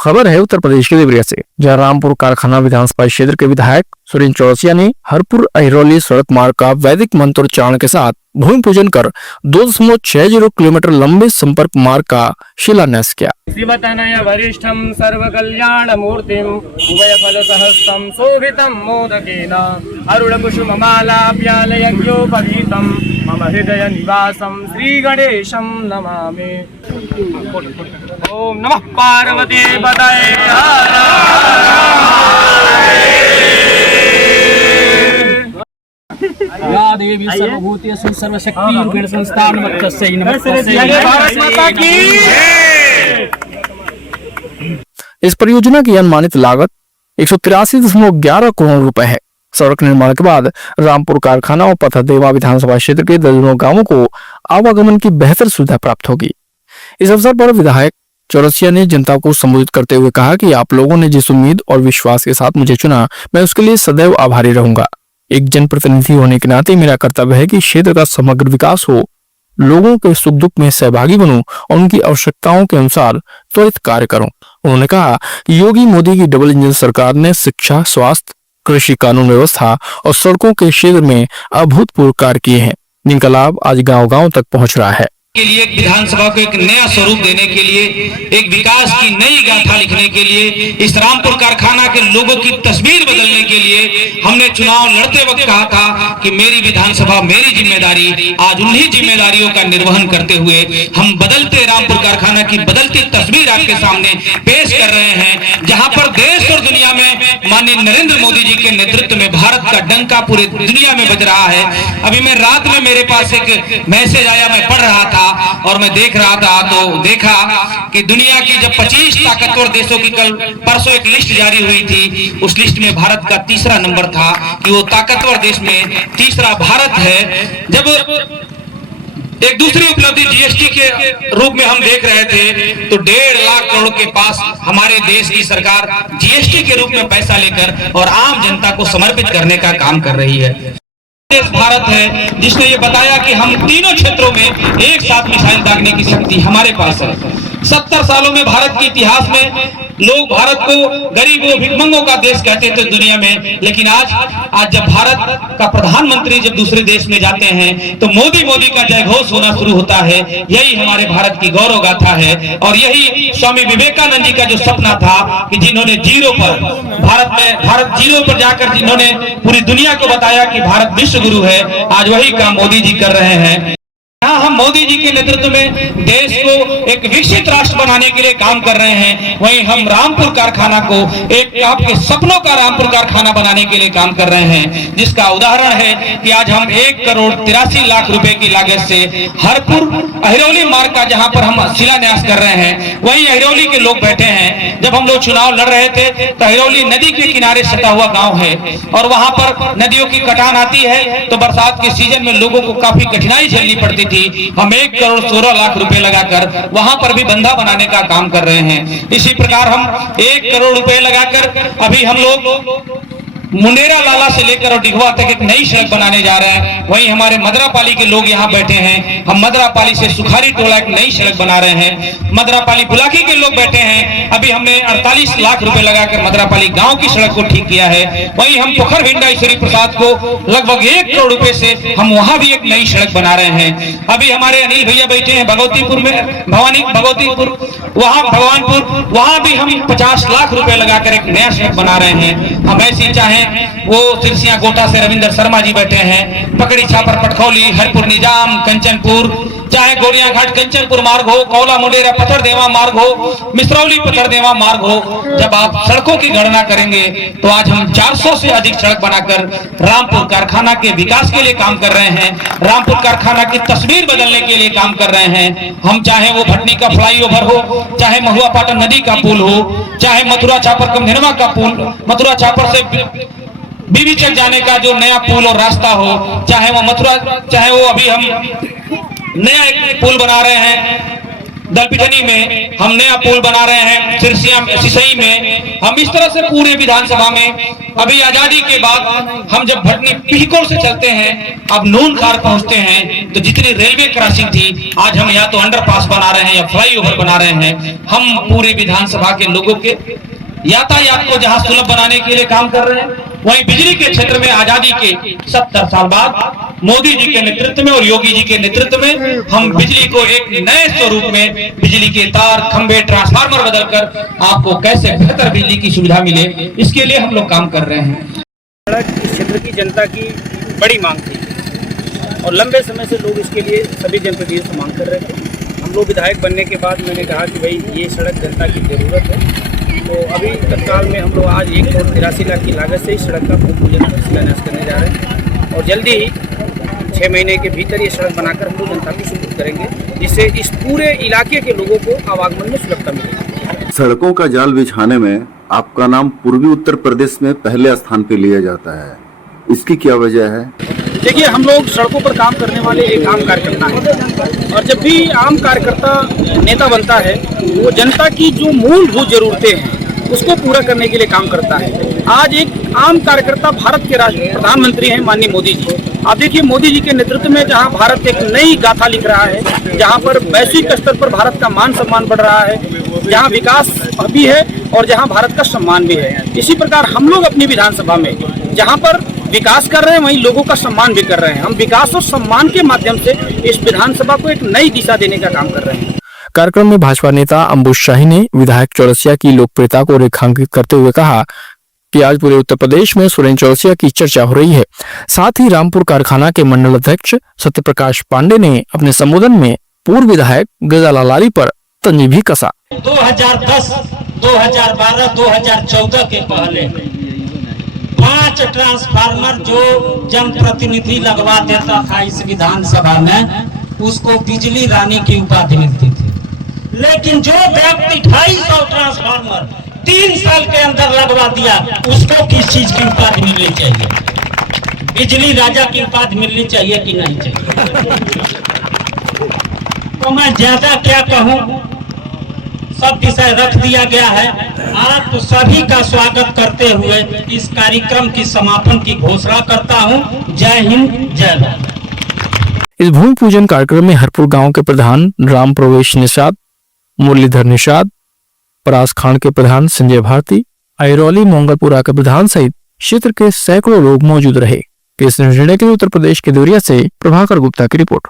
खबर है उत्तर प्रदेश के देवरिया से, जहां रामपुर कारखाना विधानसभा क्षेत्र के विधायक सुरेंद्र चौरसिया ने हरपुर अहिरौली सड़क मार्ग का वैदिक मंत्रोच्चारण के साथ भूमि पूजन कर 2.60 किलोमीटर लंबे संपर्क मार्ग का शिलान्यास किया। शिवतनय वरिष्ठं सर्वकल्याण मूर्तिं उभयफलसहस्रं शोभितं मोदकेन अरुणकुसुममालाभ्यालयज्ञोपवीतं मम हृदय निवासं श्रीगणेशं नमामि। ओम नमः पार्वती पतये या देवी सर्वभूतेषु सर्वशक्तिरूपेण संस्थान नमस्तस्यै नमस्तस्यै। भारत माता की। इस परियोजना की अनुमानित लागत 183.11 करोड़ रुपए है। सड़क निर्माण के बाद रामपुर कारखाना और पथरदेवा विधानसभा क्षेत्र के दर्जनों गांवों को आवागमन की बेहतर सुविधा प्राप्त होगी। इस अवसर पर विधायक चौरसिया ने जनता को संबोधित करते हुए कहा कि आप लोगों ने जिस उम्मीद और विश्वास के साथ मुझे चुना, मैं उसके लिए सदैव आभारी रहूंगा। एक जनप्रतिनिधि होने के नाते मेरा कर्तव्य है कि क्षेत्र का समग्र विकास हो, लोगों के सुख दुख में सहभागी बनूं और उनकी आवश्यकताओं के अनुसार त्वरित कार्य करूं। उन्होंने कहा कि योगी मोदी की डबल इंजन सरकार ने शिक्षा, स्वास्थ्य, कृषि, कानून व्यवस्था और सड़कों के क्षेत्र में अभूतपूर्व कार्य किए हैं, जिनका लाभ आज गांव-गांव तक पहुंच रहा है। के लिए एक विधानसभा को एक नया स्वरूप देने के लिए, एक विकास की नई गाथा लिखने के लिए, इस रामपुर कारखाना के लोगों की तस्वीर बदलने के लिए हमने चुनाव लड़ते वक्त कहा था कि मेरी विधानसभा मेरी जिम्मेदारी। आज उन्हीं जिम्मेदारियों का निर्वहन करते हुए हम बदलते रामपुर कारखाना की बदलती तस्वीर आपके सामने पेश कर रहे हैं, जहां पर देश और दुनिया में माननीय नरेंद्र मोदी जी के नेतृत्व में भारत का डंका पूरी दुनिया में बज रहा है। अभी मैं रात में मेरे पास एक मैसेज आया, मैं पढ़ रहा था और मैं देख रहा था तो देखा कि दुनिया की जब 25 ताकतवर देशों की कल परसों एक लिस्ट जारी हुई थी, उस लिस्ट में भारत का तीसरा नंबर था कि वो ताकतवर देश में तीसरा भारत है। जब एक दूसरी उपलब्धि जीएसटी के रूप में हम देख रहे थे तो 1.5 लाख करोड़ के पास हमारे देश की सरकार जीएसटी के रूप में पैसा लेकर और आम जनता को समर्पित करने का काम कर रही है। देश भारत है जिसने ये बताया कि हम तीनों क्षेत्रों में एक साथ मिसाइल दागने की शक्ति हमारे पास है। 70 सालों में भारत के इतिहास में लोग भारत को गरीबों भिखमंगों का देश कहते थे दुनिया में, लेकिन आज जब भारत का प्रधानमंत्री जब दूसरे देश में जाते हैं तो मोदी मोदी का जयघोष होना शुरू होता है। यही हमारे भारत की गौरव गाथा है और यही स्वामी विवेकानंद जी का जो सपना था कि जिन्होंने जीरो पर भारत जीरो पर जाकर जिन्होंने पूरी दुनिया को बताया कि भारत विश्व गुरु है, आज वही काम मोदी जी कर रहे हैं। यहाँ हम मोदी जी के नेतृत्व में देश को एक विकसित राष्ट्र बनाने के लिए काम कर रहे हैं, वहीं हम रामपुर कारखाना को एक आपके सपनों का रामपुर कारखाना बनाने के लिए काम कर रहे हैं, जिसका उदाहरण है कि आज हम 1,83,00,000 रुपए की लागत से हरपुर अहिरौली मार्ग का जहां पर हम शिलान्यास कर रहे हैं, वहीं अहिरौली के लोग बैठे हैं। जब हम लोग चुनाव लड़ रहे थे तो अहिरौली नदी के किनारे सटा हुआ गाँव है और वहां पर नदियों की कटान आती है तो बरसात के सीजन में लोगों को काफी कठिनाई झेलनी पड़ती थी। हम 1,16,00,000 रुपए लगाकर वहां पर भी बंधा बनाने का काम कर रहे हैं। इसी प्रकार हम 1 करोड़ रुपए लगाकर अभी हम लोग मुंडेरा लाला से लेकर और डिघवा तक एक नई सड़क बनाने जा रहे हैं। वहीं हमारे मदरापाली के लोग यहाँ बैठे हैं, हम मदरापाली से सुखारी टोला एक नई सड़क बना रहे हैं। मदरापाली बुलाकी के लोग बैठे हैं, अभी हमने 48 लाख रुपए लगाकर मदरापाली गांव की सड़क को ठीक किया है। वहीं हम पोखर भिंडा ईश्वरी प्रसाद को लगभग 1 करोड़ रुपए से हम वहां भी एक नई सड़क बना रहे हैं। अभी हमारे अनिल भैया बैठे हैं भगवतीपुर में, भगवतीपुर वहां भगवानपुर, वहां भी हम 50 लाख रुपए लगाकर एक नया सड़क बना रहे हैं। हम ऐसी चाहे वो सिरसिया गोटा से रविंद्र शर्मा जी बैठे हैं, पकड़ी छापर पटखौली, हरपुर निजाम, कंचनपुर, चाहे गोरिया घाट कंचनपुर मार्ग हो, कौला मुंडेरा पथरदेवा मार्ग हो, मिसरौली पथरदेवा मार्ग हो, जब आप सड़कों की गणना करेंगे तो आज हम 400 से अधिक सड़क बनाकर रामपुर कारखाना के विकास के लिए काम कर रहे हैं, रामपुर कारखाना की तस्वीर बदलने के लिए काम कर रहे हैं। हम चाहे वो भटनी का फ्लाईओवर हो, चाहे महुआ पाटन नदी का पुल हो, चाहे मथुरा छापर कमधेनवा का पुल, मथुरा छापर से बीबी चक जाने का जो नया पुल और रास्ता हो, चाहे वो मथुरा, चाहे वो अभी हम नया एक पुल बना रहे हैं दलपिठनी में हम नया पुल बना रहे हैं, सिसई में हम इस तरह से पूरे विधानसभा में अभी आजादी के बाद हम जब भटनी पिहकों से चलते हैं, अब नूनखार पहुंचते हैं, तो जितनी रेलवे क्रॉसिंग थी आज हम या तो अंडरपास बना रहे हैं या फ्लाईओवर बना रहे हैं। हम पूरे विधानसभा के लोगों के यातायात को जहां सुलभ बनाने के लिए काम कर रहे हैं, वहीं बिजली के क्षेत्र में आजादी के 70 साल बाद मोदी जी के नेतृत्व में और योगी जी के नेतृत्व में हम बिजली को एक नए स्वरूप में बिजली के तार, खंभे, ट्रांसफार्मर बदलकर आपको कैसे बेहतर बिजली की सुविधा मिले, इसके लिए हम लोग काम कर रहे हैं। सड़क इस क्षेत्र की जनता की बड़ी मांग थी और लंबे समय से लोग इसके लिए सभी जनप्रतिनिधियों से मांग कर रहे थे। हम लोग विधायक बनने के बाद मैंने कहा कि भाई ये सड़क जनता की ज़रूरत है, तो अभी तत्काल में हम लोग आज 1,83,00,000 की लागत से इस सड़क का भूमि पूजन शिलान्यास करने जा रहे हैं और जल्दी ही 6 महीने के भीतर ये सड़क बनाकर हम लोग जनता को सुपुर्द करेंगे, जिससे इस पूरे इलाके के लोगों को आवागमन में सुलभता मिलेगी। सड़कों का जाल बिछाने में आपका नाम पूर्वी उत्तर प्रदेश में पहले स्थान पे लिया जाता है, इसकी क्या वजह है? देखिए, हम लोग सड़कों पर काम करने वाले एक आम कार्यकर्ता हैं और जब भी आम कार्यकर्ता नेता बनता है वो जनता की जो मूलभूत जरूरतें हैं उसको पूरा करने के लिए काम करता है। आज एक आम कार्यकर्ता भारत के प्रधानमंत्री हैं माननीय मोदी जी। आप देखिए, मोदी जी के नेतृत्व में जहां भारत एक नई गाथा लिख रहा है, जहां पर वैश्विक स्तर पर भारत का मान सम्मान बढ़ रहा है, जहां विकास भी है और जहां भारत का सम्मान भी है। इसी प्रकार हम लोग अपनी विधानसभा में जहां पर विकास कर रहे हैं वहीं लोगों का सम्मान भी कर रहे हैं। हम विकास और सम्मान के माध्यम से इस विधानसभा को एक नई दिशा देने का काम कर रहे हैं। कार्यक्रम में भाजपा नेता अंबुज शाही ने विधायक चौरसिया की लोकप्रियता को रेखांकित करते हुए कहा कि आज पूरे उत्तर प्रदेश में सुरेंद्र चौरसिया की चर्चा हो रही है। साथ ही रामपुर कारखाना के मंडल अध्यक्ष सत्यप्रकाश पांडे ने अपने संबोधन में पूर्व विधायक गजाला लारी पर तंज भी कसा। 2010, 2012, 2014 के पहले 5 ट्रांसफार्मर जो जनप्रतिनिधि लगवा देता था इस विधानसभा में, उसको बिजली रानी की उपाधि मिलती थी। लेकिन जो व्यक्ति 250 ट्रांसफार्मर 3 साल के अंदर लगवा दिया, उसको किस चीज की उपाधि मिलनी चाहिए? बिजली राजा की उपाधि मिलनी चाहिए कि नहीं चाहिए? तो मैं ज्यादा क्या कहूं, सब विषय रख दिया गया है। आप सभी का स्वागत करते हुए इस कार्यक्रम की समापन की घोषणा करता हूं। जय हिंद, जय भारत। इस भूमि पूजन कार्यक्रम में हरपुर गांव के प्रधान राम प्रवेश निषाद, मुरलीधर निषाद, परास खान के प्रधान संजय भारती, अयरौली मोंगलपुरा के प्रधान सहित क्षेत्र के सैकड़ों लोग मौजूद रहे। केस निर्णय के लिए उत्तर प्रदेश के देवरिया से प्रभाकर गुप्ता की रिपोर्ट।